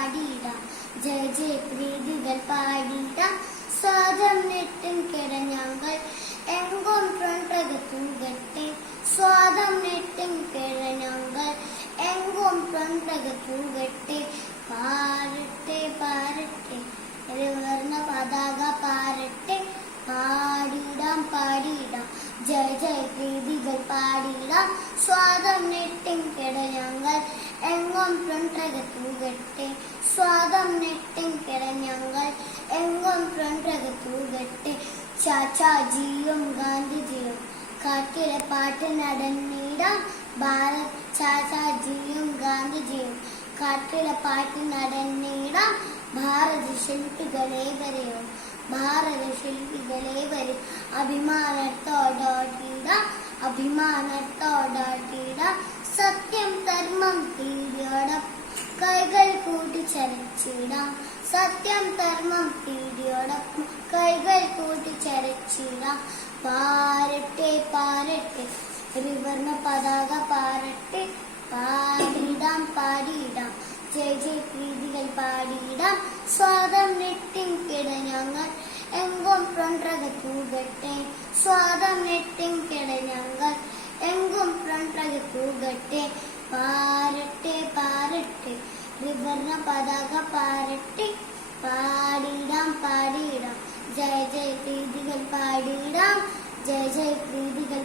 പാടിയിടാം ജയ ജയ പ്രീതികൾ പാടിയിടാം സ്വാതം നെട്ടും കിടഞ്ഞങ്ങൾ എങ്കും പ്രകത്തൂകട്ടെ സ്വാതം നെട്ടും കിഴഞ്ഞങ്ങൾ എങ്കും പ്രകത്തൂകട്ടെ പാരട്ടെ പാരട്ടെ ഉയർന്ന പതാക പാരട്ടെ പാടിയിടാം പാടിയിടാം ജയ ജയ പ്രീതികൾ പാടിയിടാം സ്വാതം നെട്ടും കിടഞ്ഞങ്ങൾ എങ്ങും പ്രകത്തൂകട്ടെ സ്വാതം നെട്ടും കിടഞ്ഞങ്ങൾ എങ്ങും പ്രകത്തൂകട്ടെ ചാച്ചാജിയും ഗാന്ധിജിയും കാറ്റിലെ പാട്ട് നടന്നിടാം ഭാരത് ചാച്ചാജിയും ഗാന്ധിജിയും കാറ്റിലെ പാട്ട് നടന്നിടാം ഭാരത ശില്പികളേവരെയും അഭിമാനത്തോടാട്ടിടാം സത്യം ധർമ്മം പീഡിയോടം കൈകൾ കൂട്ടിച്ചരച്ചിടാം സത്യം ധർമ്മം പീഡിയോടൊപ്പം കൈകൾ കൂട്ടിച്ചരച്ചിടാം പാരട്ടെ പാരട്ടെ ത്രിവർണ്ണ പതാക പാരട്ടെ പാടിയിടാം പാടിയിടാം ജയ ജയ പ്രീതികൾ പാടിയിടാം സ്വാതം നെട്ടിൻ കിടഞ്ഞങ്ങൾ എങ്കും പ്രകത്തൂകട്ടെ സ്വാതം നെട്ടിൻ കിടഞ്ഞങ്ങൾ എങ്കും പ്രകത്തൂകട്ടെ പാരട്ടെ പാരട്ടെ ത്രിവർണ്ണ പതാക പാരട്ടെ പാടിയിടാം പാടിയിടാം ജയ ജയ പ്രീതികൾ പാടിയിടാം ജയ ജയ പ്രീതികൾ